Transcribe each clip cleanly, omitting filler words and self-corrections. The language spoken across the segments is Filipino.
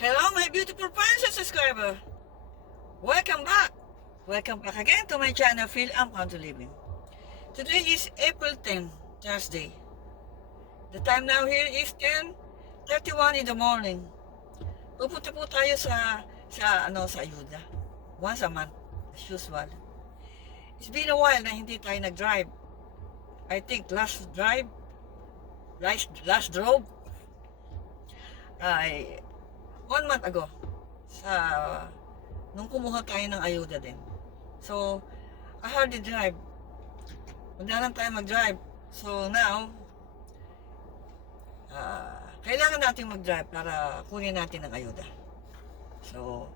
Hello, my beautiful friends and subscriber. Welcome back. Welcome back again to my channel, Feel I'm Proud to Living. Today is April 10, Thursday. The time now here is 10:31 in the morning. Pupunta po tayo sa ayuda. Once a month, as usual. It's been a while na hindi tayo nag-drive. I think last drove ay 1 month ago sa nung kumuha tayo ng ayuda din. So, I hardly drive. Madalang tayo mag-drive. So now, kailangan natin mag-drive para kunin natin ang ayuda. So,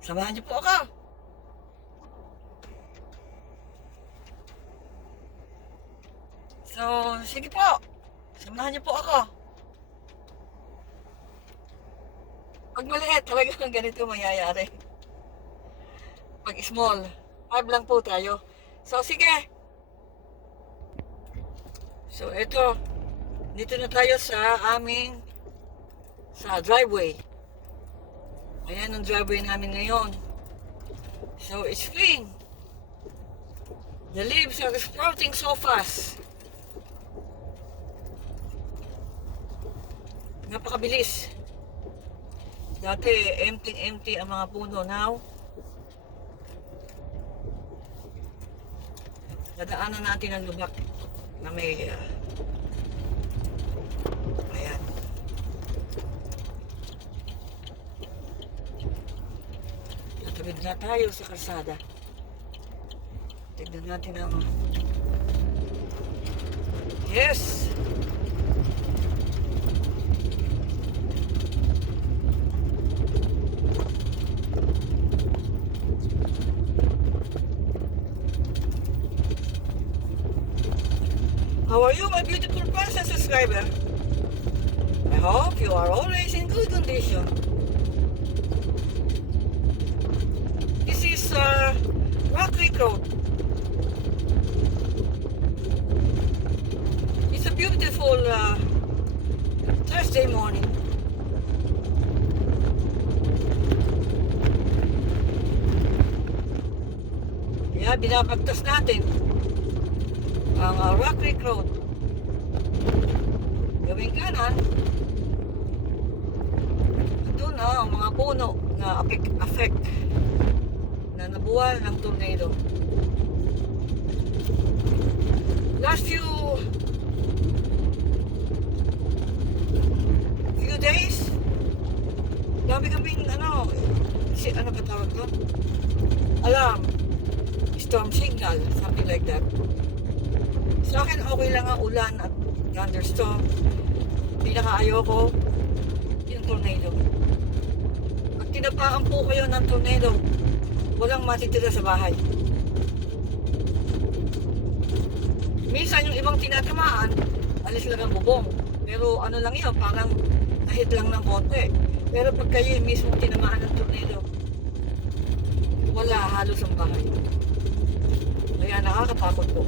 samahan niyo po ako. So, sige po. Samahan niyo po ako. Pag maliit, talagang ganito mangyayari. Pag small, 5 lang po tayo. So, sige. So, ito. Dito na tayo sa driveway. Ayan ang driveway namin ngayon. So, it's clean. The leaves are sprouting so fast. Napakabilis. Dati, empty ang mga puno. Now, dadaanan natin ang lubak na may ayan. Tatawid na tayo sa kalsada. Tignan natin ang yes! How are you, my beautiful friends and subscriber? I hope you are always in good condition. This is Rock Creek Road. It's a beautiful Thursday morning. Yeah, binabagtas natin ang Rock Creek Road. Gawing kanan, doon ang mga puno na affect na nabuwal ng tornado. Last few days, dami kaming ano ba tawag doon? Alarm, storm signal, something like that. Sa akin, okay lang ang ulan at thunderstorm. Pinakaayaw ko yung tornado. Pag tinapaan po kayo ng tornado, walang matitira sa bahay. Minsan yung ibang tinatamaan, alis lang ang bubong. Pero ano lang yun, parang nahit lang ng konti. Pero pag kayo mismo tinamaan ng tornado, wala halos ang bahay. Kaya nakakatakot po.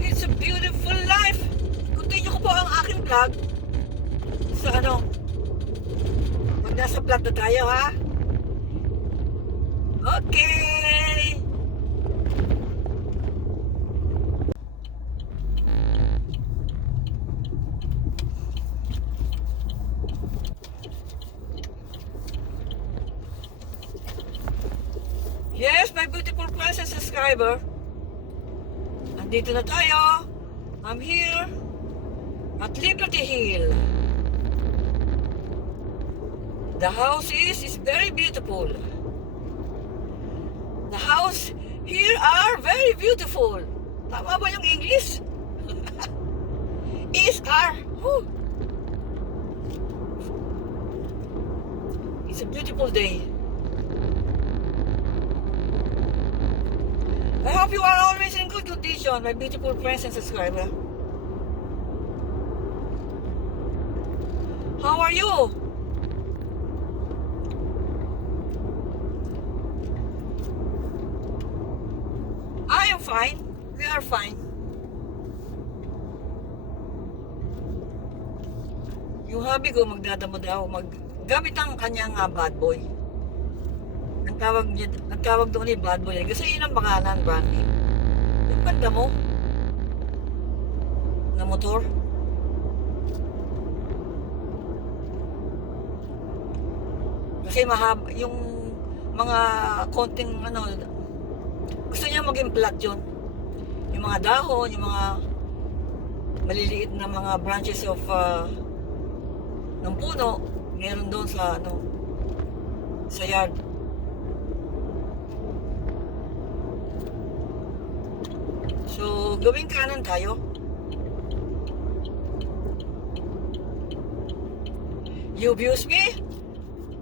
It's a beautiful life. Continue ko po ang aking vlog sa pag nasa vlog na tayo, ha? Okay. Yes, my beautiful friends and subscriber. Andito na tayo. I'm here at Liberty Hill. The house is very beautiful. The house here are very beautiful. Tama ba yung English? are. Whew. It's a beautiful day. I hope you are always in good condition, my beautiful friends and subscribers. How are you? fine. We are fine. Yung hubby ko magdadamo daw, gamit ang kanyang bad boy. Ang tawag doon ni bad boy. Kasi yun ang pangalan, branding. Yung ganda mo na motor. Kasi mahaba yung mga konting gusto niya maging flat yun. Yung mga dahon, yung mga maliliit na mga branches of ng puno, meron doon sa yard. So, gawing kanan tayo. You abuse me?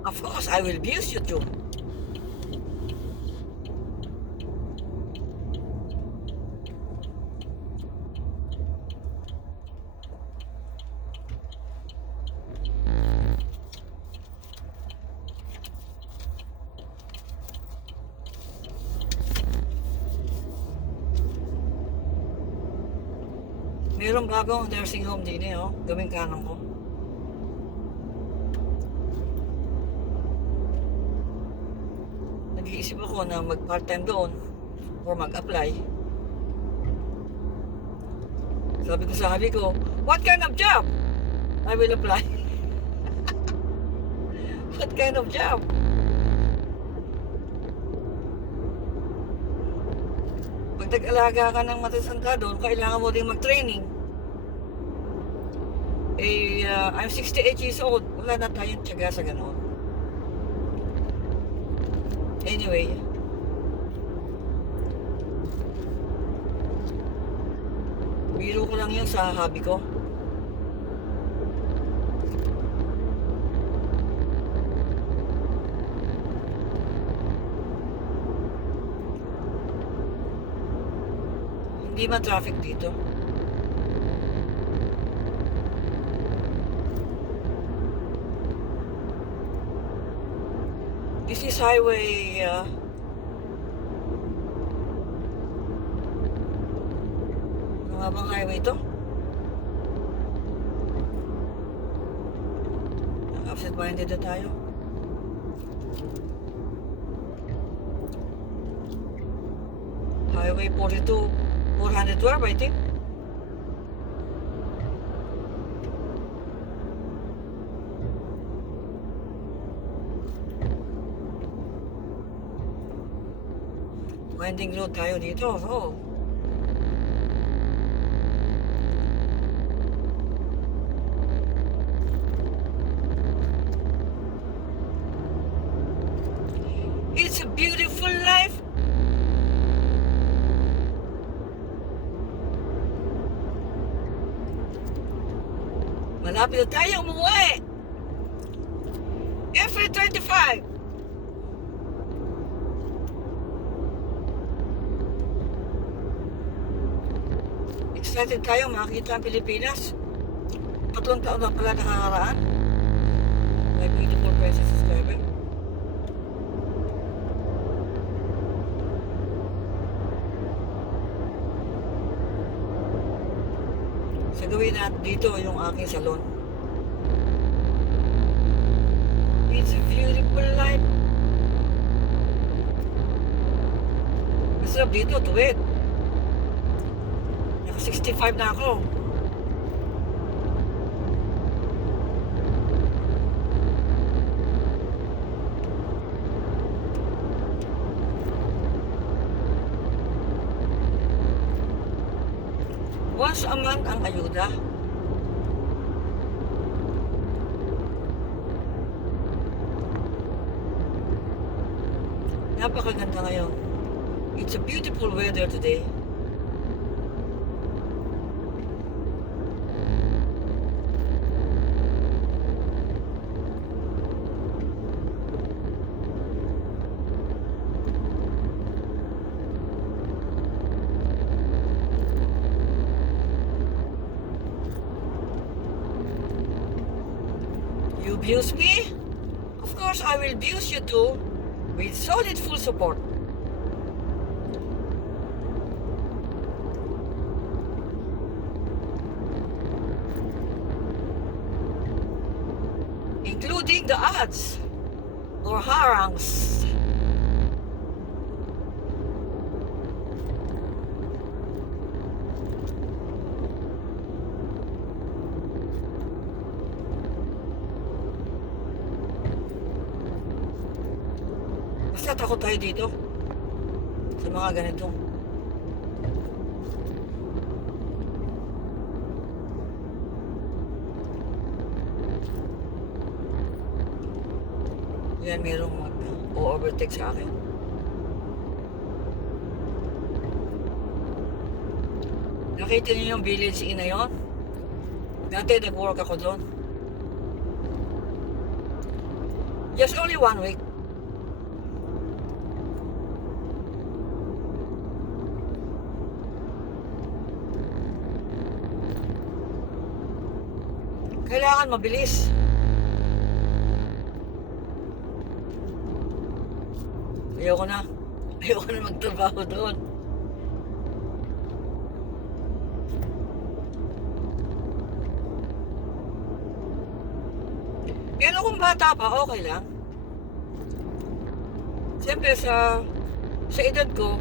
Of course, I will abuse you too. Mayroong bagong nursing home din gawing kanan ko. Nag-iisip ako na mag part-time doon or mag-apply. Sabi ko, what kind of job? I will apply. What kind of job? Pag nag-alaga ka ng matatanda doon, kailangan mo din mag-training. I'm 68 years old. Wala na tayong tiyaga sa ganoon. Anyway. Biro ko lang yun sa hobby ko. Hindi ba traffic dito? This is highway ano nga bang highway to? Absent-minded na tayo. Highway 42 412, I think. Winding road tayo dito. So, it's a beautiful life. Malapit na tayo umuwi. Every 25. Excited tayo makakita ang Pilipinas. 3 taon na pala nakakaraan. My beautiful princess subscriber. So gawin natin dito yung aking salon. It's a beautiful life. Masarap dito, tuwid. Naka 65 na ako. Once a month ang ayuda. Napakaganda ngayon. It's a beautiful weather today. You abuse me? Of course I will abuse you too, with solid full support. the odds or harangs. Basta takot tayo dito sa mga ganito. Yan, merong mag-overtake sa akin. Nakita niyo yung Village Inn na yun? Dati nag-work ako doon. Just only 1 week. Kailangan mabilis. Ayoko na magtrabaho doon. Pero kung bata pa, okay lang. Siyempre sa edad ko,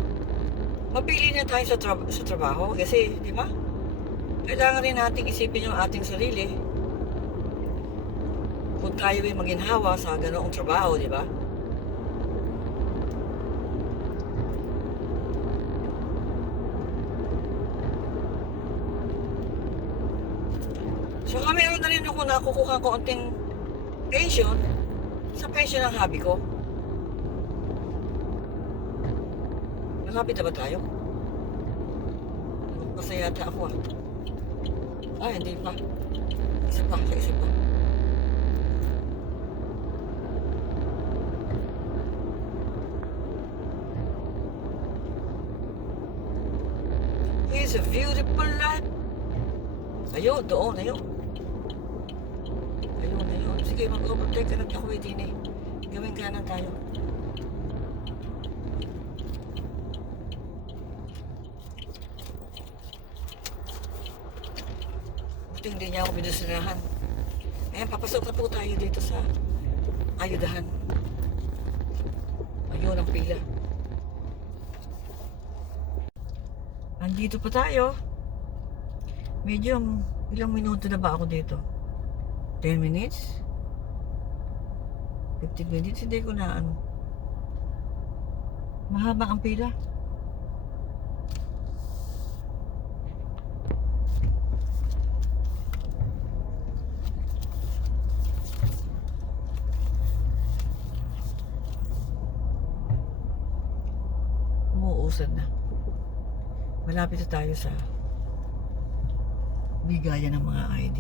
mapili na tayo sa trabaho. Kasi, di ba? Kailangan rin nating isipin yung ating sarili. Kung tayo ay maginhawa sa ganoong trabaho, di ba? Saka meron na rin ako nakukuha konting pension sa pension ng hobby ko. Malapit na ba tayo? Masaya yata ako ah. Hindi pa. Isa pa. It's a beautiful life. Ayun, doon. Ayun. Sige, mag-overtake ka na ako din eh. Gawin kanan tayo. Buti hindi niya ako binusinahan. Ayan, papasok na po tayo dito sa ayudahan. Ayun ang pila. Andito pa tayo. Medyo ilang minuto na ba ako dito? 10 minutes? 15 minutes? Hindi ko na ano. Mahaba ang pila. Umuusad na. Malapit na tayo sa bigayan ng mga ID.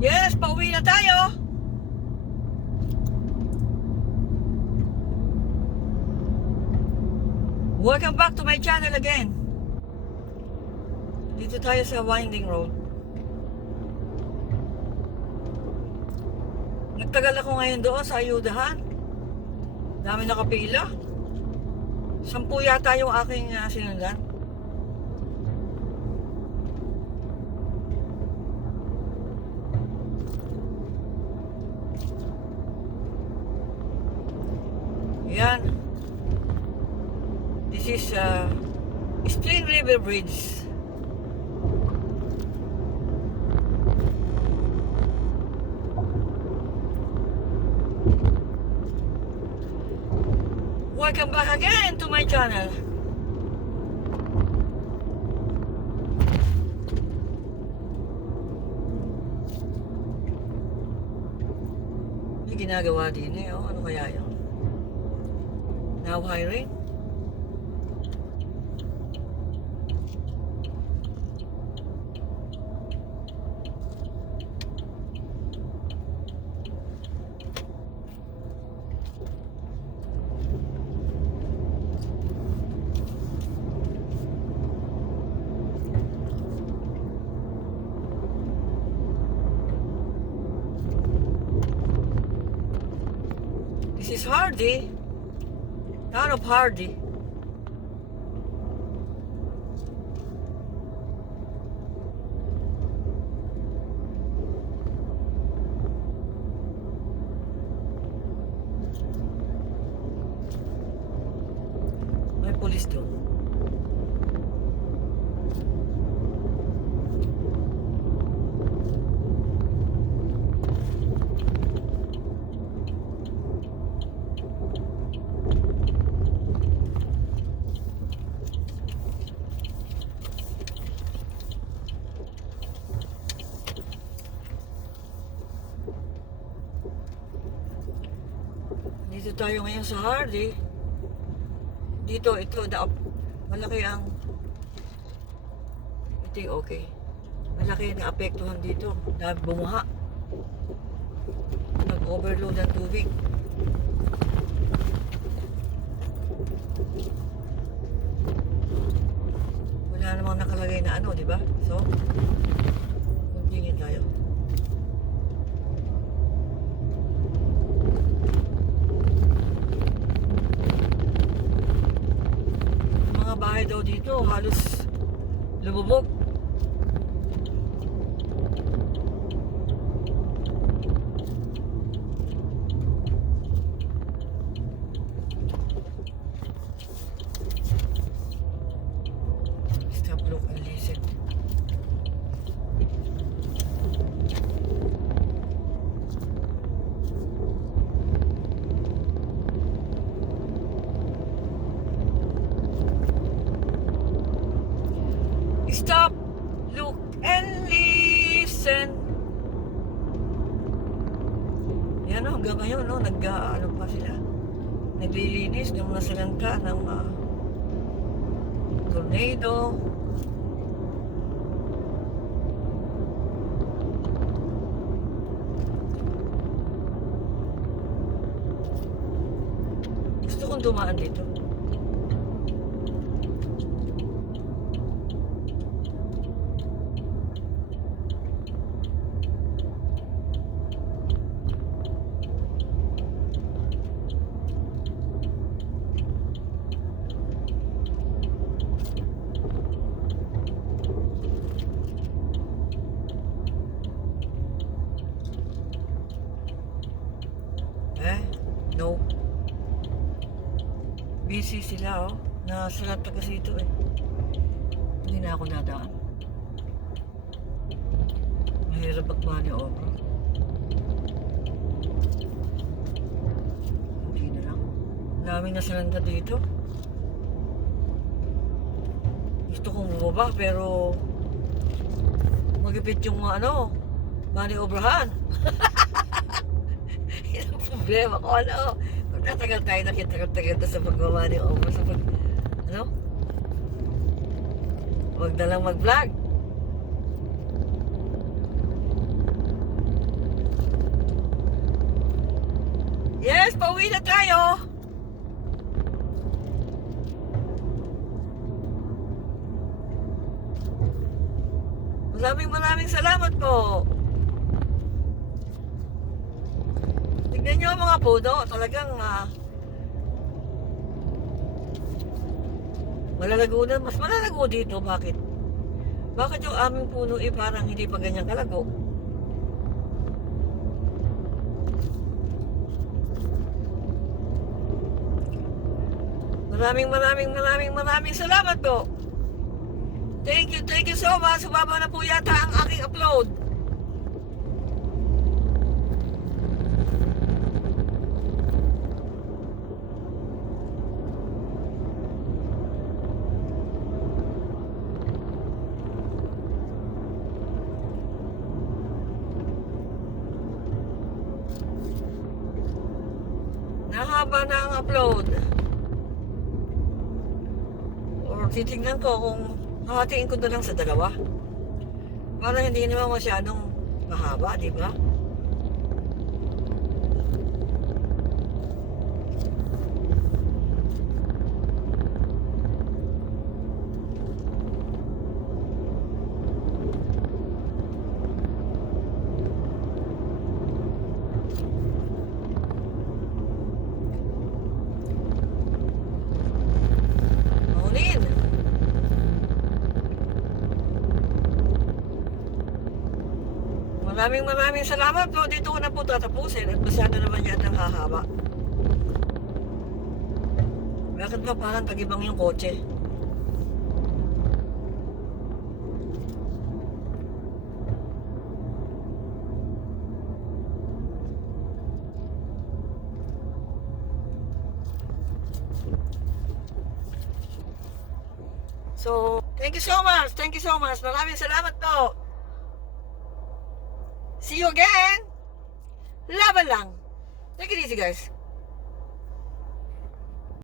Yes, pauwi na tayo. Welcome back to my channel again. Dito tayo sa winding road. Nagtagal ako ngayon doon sa ayudahan. Dami nakapila. 10 yata yung aking sinundan. Yan. This is Spring River Bridge. Welcome back again to my channel. May ginagawa din eh. Oh. Ano kaya yun? Now hiring? This is Hardy. Town of Hardy. nalilinis doon. Dito tayo ngayon sa Hardy. Dito, malaki ang ito yung okay. Malaki na apektuhan dito. Dahil bumuha. Nag-overload ang tubig. Wala namang nakalagay na ano, di ba? So, continue tayo. Bahay daw dito halos lumubog. Stop, look and listen. Stop, look, and listen. Yan o, hanggang ngayon, no, ano pa sila? Naglilinis ng mga salangka ng tornado. Gusto kong dumaan dito. No. Busy sila, oh. Nasulat na kasi ito, eh. Hindi na ako nadaan. Mahirap mag-money over. Hindi na lang. Daming nasalanta dito. Gusto kong bumaba, pero magipit yung money overhan. Yan ang problema ko, kung tatagal tayo nakitagal-tagal sa pagmamani over, sa huwag na lang mag-vlog. Yes, pauwi na tayo. Maraming salamat po. Tignan nyo ang mga puno, talagang malalago na, mas malalago dito. Bakit? Bakit yung aming puno parang hindi pa ganyan kalago? Maraming salamat po. Thank you so much. Sumama na po yata ang aking upload. Nahaba na ang upload. Or titignan ko kung hahatiin ko na lang sa dalawa. Para hindi naman masyadong mahaba, di ba? Maraming salamat po. Dito ko na po tatapusin at masyado naman yata ang hahaba. Bakit ba parang tagibang yung kotse? So, thank you so much. Thank you so much. Maraming salamat po. See you again. Laban lang. Take it easy, guys.